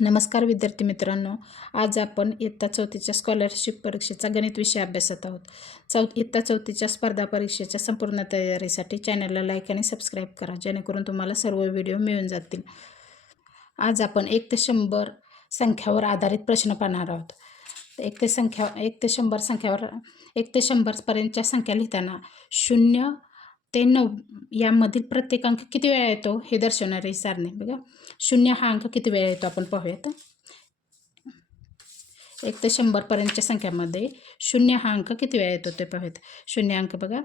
नमस्कार विद्यार्थी मित्रांनो, आज आपण इयत्ता चौथीच्या स्कॉलरशिप परीक्षेचा गणित विषय अभ्यासत आहोत. इयत्ता चौथीच्या स्पर्धा परीक्षेच्या संपूर्ण तयारीसाठी चॅनलला लाईक आणि सबस्क्राईब करा, जेणेकरून तुम्हाला सर्व व्हिडिओ मिळून जातील. आज आपण 1 ते 100 संख्यावर आधारित प्रश्न पाहणार आहोत. 1 ते 100 संख्यावर 1 ते 100 पर्यंतच्या संख्या लिहिताना 0 ते 9 यामधील प्रत्येक अंक किती वेळा येतो हे दर्शवणारी सारणी. बघा, 0 हा अंक किती वेळा येतो आपण पाहूयात. 1 ते 100 पर्यंतच्या संख्यामध्ये 0 हा अंक किती वेळा येतो ते पाहूयात. 0 अंक बघा,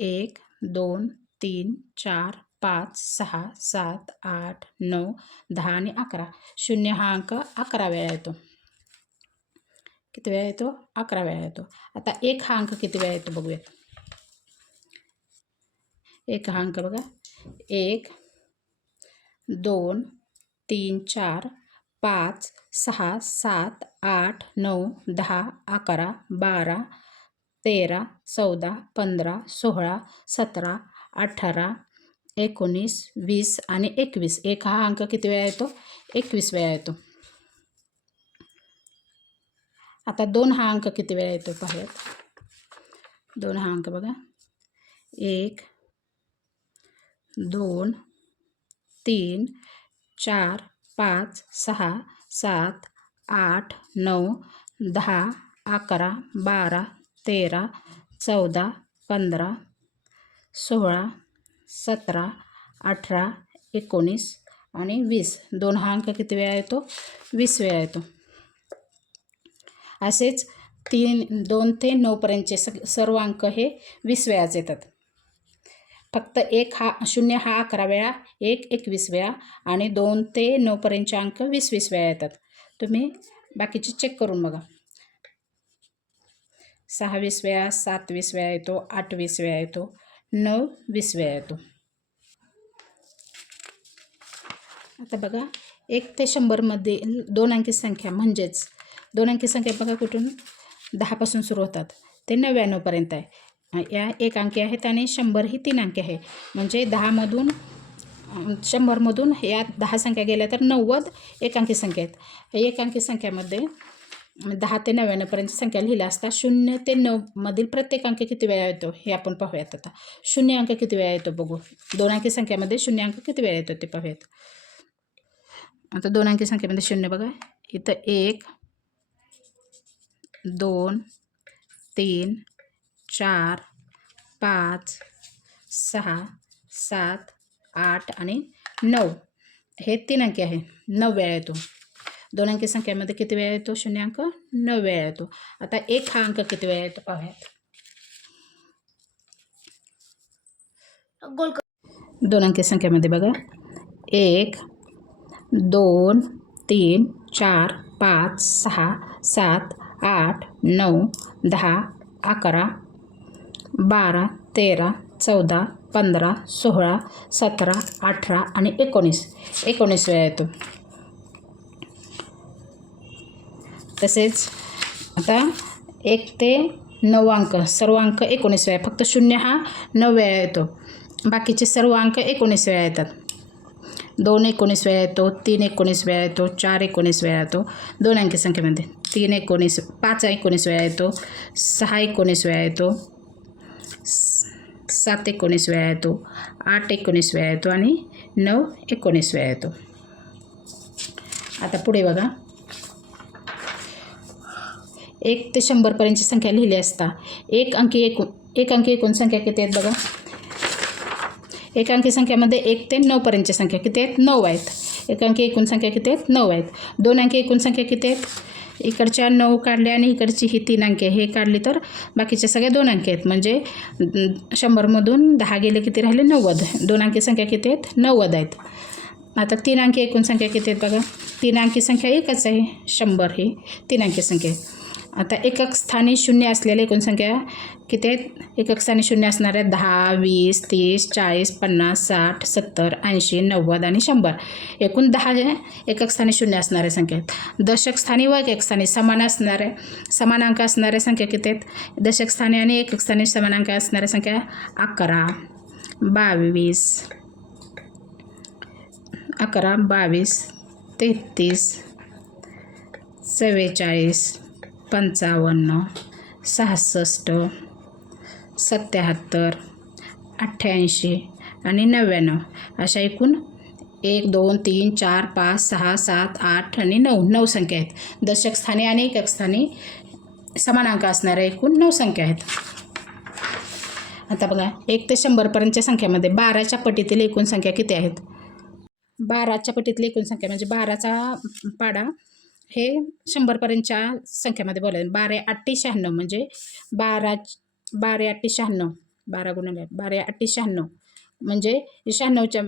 1 2 3 4 5 6 7 8 9 10 आणि 11. 0 हा अंक 11 वेळा येतो. किती वेळा येतो? 11 वेळा येतो. आता 1 हा अंक किती वेळा येतो बघूयात. 1 हा अंक बघा, 1 2 3 4 5 6 7 8 9 10 11 12 13 14 15 16 17 18 19 20 आणि 21. 1 हा अंक किती वेळा येतो? 21 वेळा येतो. आता 2 हा अंक किती वेळा येतो पाहूयात. 2 हा अंक बघा, 1 2 3 4 5 6 7 8 9 10 11 12 13 14 15 16 17 18 19 आणि 20. 2 हा अंक किती वेळा येतो? 20 वेळा येतो. असेच 2 ते 9 पर्यंतचे सर्व अंक हे 20 वेळाच येतात. फक्त 0 हा 11 वेळा, 1 21 वेळा आणि 2 ते 9 पर्यंतचे अंक 20 वेळा येतात. तुम्ही बाकीचे चेक करून बघा. 6 20 वेळा, 7 20 वेळा येतो, 8 20 वेळा येतो, 9 20 वेळा येतो. आता बघा, 1 ते 100 मध्ये 2 अंकी संख्या म्हणजेच 2 अंकी संख्या बघा कुठून 10 पासून सुरू होतात ते 99 पर्यंत आहे. या 1 अंकी आहेत आणि 100 ही 3 अंकी आहे. म्हणजे 10मधून 100मधून या 10 संख्या गेल्या तर 90 1 अंकी संख्या आहेत. 1 अंकी संख्यामध्ये 10 ते 99 पर्यंत संख्या लिहिल्या असता 0 ते 9 मधील प्रत्येक अंक किती वेळा येतो हे आपण पाहूयात. आता 0 अंक किती वेळा येतो बघू. 2 अंकी संख्यामध्ये 0 अंक किती वेळा येतो ते पाहूयात. आता 2 अंकी संख्येमध्ये 0 बघा, इथं 1 2 3 4 5 6 7 8 आणि 9 हे 3 अंकी आहे. 9 वेळा येतो. 2 अंकी संख्येमध्ये किती वेळा येतो? 0 अंक 9 वेळा येतो. आता 1 हा अंक किती वेळा येतो पाहूयात. 2 अंकी संख्येमध्ये बघा, 1 2 3 4 5 6 7 8 9 10 11 12 13 14 15 16 17 18 आणि 19 वेळा येतो. तसेच आता 1 ते 9 अंक सर्व अंक 19 वेळा, फक्त 0 हा 9 वेळा येतो. बाकीचे सर्व अंक 19 वेळा येतात. 2 19 वेळा येतो, 3 19 वेळा येतो, 4 19 वेळा येतो. 2 अंकी संख्येमध्ये 3 19 5 19 वेळा येतो, 6 19 वेळा येतो, 7 19 वेळा येतो, 8 19 वेळा येतो आणि 9 19 वेळा येतो. आता पुढे बघा, 1 ते 100 पर्यंतची संख्या लिहिली असता 1 अंकी एकूण संख्या किती आहेत बघा. 1 अंकी संख्यामध्ये 1 ते 9 पर्यंतच्या संख्या किती आहेत? 9 आहेत. 1 अंकी एकूण संख्या किती आहेत? 9 आहेत. 2 अंकी एकूण संख्या किती आहेत? इकडच्या 9 काढल्या आणि इकडची ही 3 अंकी हे काढली तर बाकीच्या सगळ्या 2 अंकी आहेत. म्हणजे 100मधून 10 गेले किती राहिले? 90. 2 अंकी संख्या किती आहेत? 90 आहेत. आता 3 अंकी एकूण संख्या किती आहेत बघा. 3 अंकी संख्या एकच आहे, 100 ही 3 अंकी संख्या आहे. आता एकक स्थानी 0 असलेल्या एकूण संख्या किती आहेत? एकक स्थानी 0 असणाऱ्या 10 20 30 40 50 60 70 80 90 आणि 100. एकूण 10 एकक स्थानी 0 असणाऱ्या संख्या आहेत. दशक स्थानी व एकक स्थानी समान अंक असणाऱ्या संख्या किती आहेत? दशक स्थानी आणि एकक स्थानी समान अंक असणाऱ्या संख्या 11 22 11 22 33 44 55 66 77 88 आणि 99 अशा एकूण 1 2 3 4 5 6 7 8 आणि 9 संख्या आहेत. दशक स्थानी आणि एकक स्थानी समान अंक असणाऱ्या एकूण 9 संख्या आहेत. आता बघा 1 ते 100 पर्यंतच्या संख्यामध्ये 12च्या पटीतील एकूण संख्या किती आहेत? 12च्या पटीतली एकूण संख्या म्हणजे 12चा पाडा हे 100 पर्यंतच्या संख्येमध्ये बोलायचं. 12 8 96 म्हणजे 12 8 96 12 गुणिले 12 8 96 म्हणजे 96च्या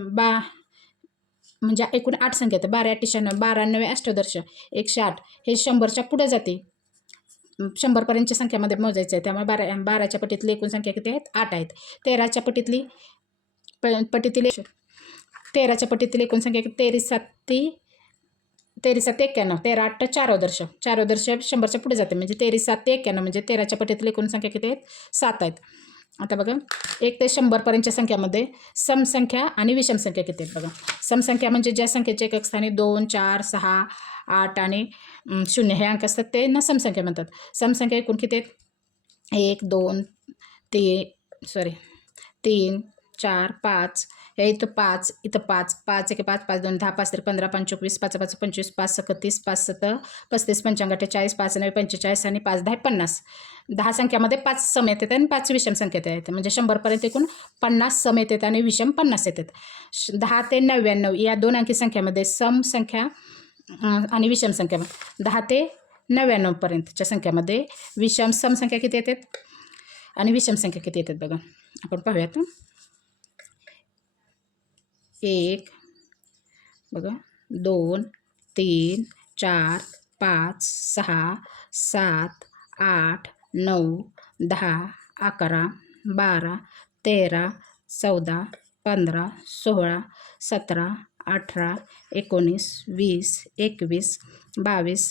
म्हणजे एकूण 8 संख्या आहेत. 12 8 96 12 9 अष्टोदर्श 108 हे 100च्या पुढे जाते. 100 पर्यंतच्या संख्यामध्ये मोजायचं आहे. त्यामुळे 12च्या पटीतली एकूण संख्या किती आहेत? 8 आहेत. 13च्या पटीतली 13च्या पटीतील एकूण संख्या 13 7 91 13 8 चारोदर्श 100च्या पुढे जाते म्हणजे 13 7 91 म्हणजे 13च्या पटीतील एकूण संख्या किती आहेत? 7 आहेत. आता बघा 1 ते 100 पर्यंतच्या संख्यामध्ये समसंख्या आणि विषमसंख्या किती आहेत? बघा समसंख्या म्हणजे ज्या संख्येचे एकक स्थानी 2 4 6 8 आणि 0 हे अंक असतात ते ना समसंख्या म्हणतात. समसंख्या एकूण किती आहेत? 1 2 3 4 5 हे इथं 5 इथं 5 5 1 5 5 2 10 5 3 15 5 20 5 5 25 5 6 30 5 7 35 55 40 5 9 45 आणि 5 10 50 10 संख्यामध्ये 5 सम येतात आणि 5 विषम संख्या येतात. म्हणजे 100 पर्यंत एकूण 50 सम येतात आणि विषम 50 येतात. 10 ते 99 या 2 अंकी संख्यामध्ये सम संख्या आणि विषम संख्या 10 ते 99 पर्यंतच्या संख्यामध्ये विषम सम संख्या किती येतात आणि विषम संख्या किती येतात? बघा आपण पाहूयात. 1 बघा 2 3 4 5 6 7 8 9 10 11 12 13 14 15 16 17 18 19 20 21 22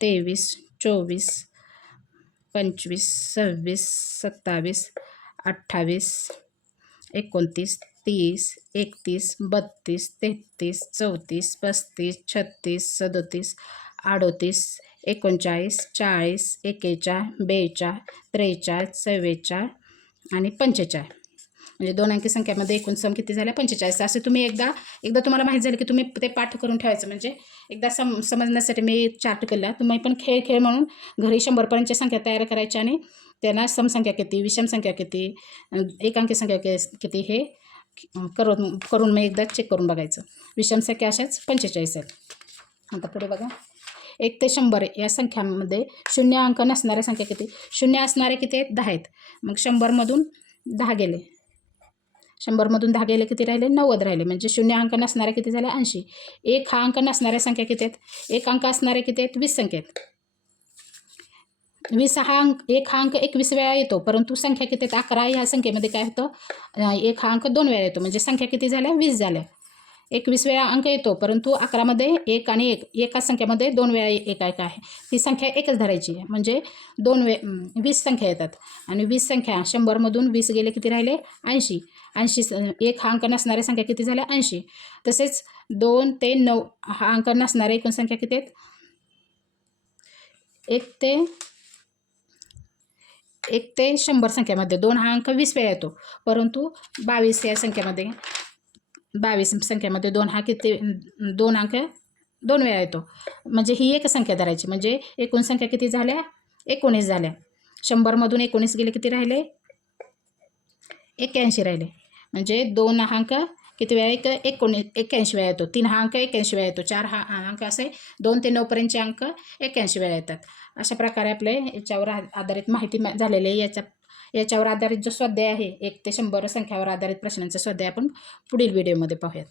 23 24 25 26 27 28 29 30 31 32 33 34 35 36 37 38 39 40 41 42 43 44 आणि 45 म्हणजे 2 अंकी संख्यामध्ये एकूण सम किती झाल्या? 45. असे तुम्ही एकदा तुम्हाला माहीत झालं की तुम्ही ते पाठ करून ठेवायचं. म्हणजे एकदा समजण्यासाठी मी चार्ट केला. तुम्ही पण खेळ म्हणून घरी 100 पर्यंतच्या संख्या तयार करायच्या आणि त्यांना समसंख्या किती विषम संख्या किती एक अंकी संख्या किती हे करून मी एकदा चेक करून बघायचं. विषम संख्या अशाच 45 आहेत. आता पुढे बघा 1 ते 100 या संख्यांमध्ये 0 अंक नसणाऱ्या संख्या किती? 0 असणारे किती आहेत? 10 आहेत. मग 100मधून 10 गेले. 100मधून 10 गेले किती राहिले? 90 राहिले. म्हणजे 0 अंक नसणारे किती झाले? 80. 1 हा अंक नसणाऱ्या संख्या किती आहेत? 1 अंक असणारे किती आहेत? 20 संख्या आहेत. 20 हा अंक 1 हा अंक 21 वेळा येतो. परंतु संख्या किती आहेत? 11 ह्या संख्येमध्ये काय होतं? 1 हा अंक 2 वेळा येतो. म्हणजे संख्या किती झाल्या? 20 झाल्या. 21 वेळा अंक येतो परंतु 11मध्ये 1 आणि 1 एकाच संख्येमध्ये 2 वेळा एक आहे. ती संख्या एकच धरायची म्हणजे 20 संख्या येतात. आणि 20 संख्या 100मधून 20 गेले किती राहिले? 80. 1 हा अंक नसणाऱ्या संख्या किती झाल्या? 80. तसेच 2 ते 9 हा अंक नसणाऱ्या एकूण संख्या किती आहेत? 1 ते 100 संख्यामध्ये 2 हा अंक 20 वेळा येतो. परंतु 22 या संख्येमध्ये 2 हा किती 2 अंक 2 वेळा येतो. म्हणजे ही एक संख्या धरायची. म्हणजे एकूण संख्या किती झाल्या? 19 झाल्या. 100मधून 19 गेले किती राहिले? 81 राहिले. म्हणजे 2 हा अंक किती वेळा 81 वेळा येतो. 3 हा अंक 81 वेळा येतो. 4 हा अंक असे 2 ते 9 पर्यंतचे अंक 81 वेळा येतात. अशा प्रकारे आपले याच्यावर आधारित माहिती झालेली आहे. याच्यावर आधारित जो स्वाध्याय आहे 1 ते 100 संख्यावर आधारित प्रश्नांचा स्वाध्याय आपण पुढील व्हिडिओमध्ये पाहूयात.